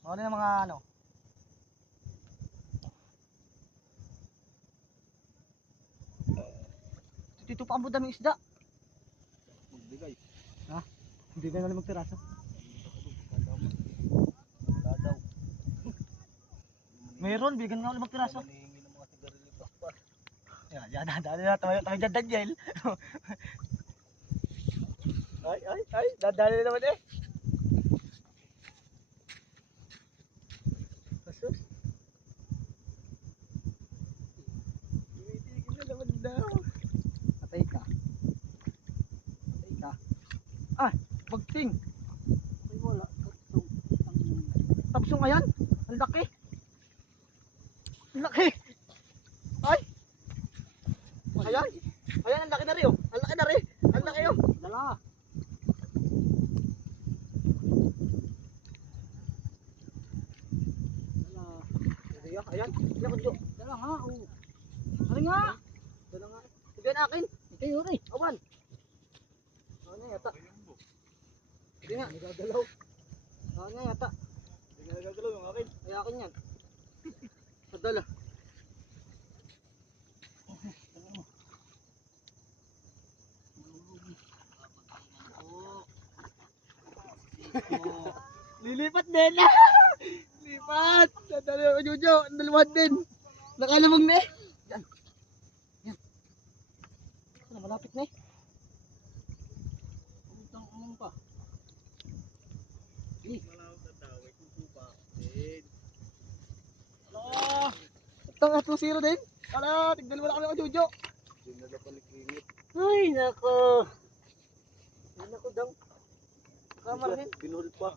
Ano yung mga ano? Dito pa ang daming isda. Magbigay. Ha? Hindi ka na magpiraso. Wala daw. Meron, bigyan nga ulit magpiraso. Manihingi ng mga sigarilyo pa. Yan, dadali na tayo dyan, Daniel. Ay, dadali na naman eh. Kasus. Tumitigil na naman daw. Patay ka. Patay ka. Ah, bagting. Ay wala. Tapsong ayan. Ang laki. Ang laki. Ay. Ayan. Ayan, ang laki na rin oh. Ang laki na rin. Ang laki oh. Dala. Ayan. Ayan, kudyo. Dala nga. Oh. Ano nga? Dala nga. Sige na akin. Ito yun eh. Awan. Ano yata? Sige nga. Nagagalaw. Ano yata? Hindi nga nagagalaw yung akin. Ay akin yan. Padala. Lilipat din. Lipat. Dadali ko Jojo. Dalawa din. Nakalamang na eh. Yan. Yan. Ano, malapit na eh. Puntang umang pa. Ala. Itong 2-0 din. Ala, tigdal wala kami ako Jojo. Dinala palikingit. Ay, nako. Ay, nako daw. Kamar din. Binulit pa.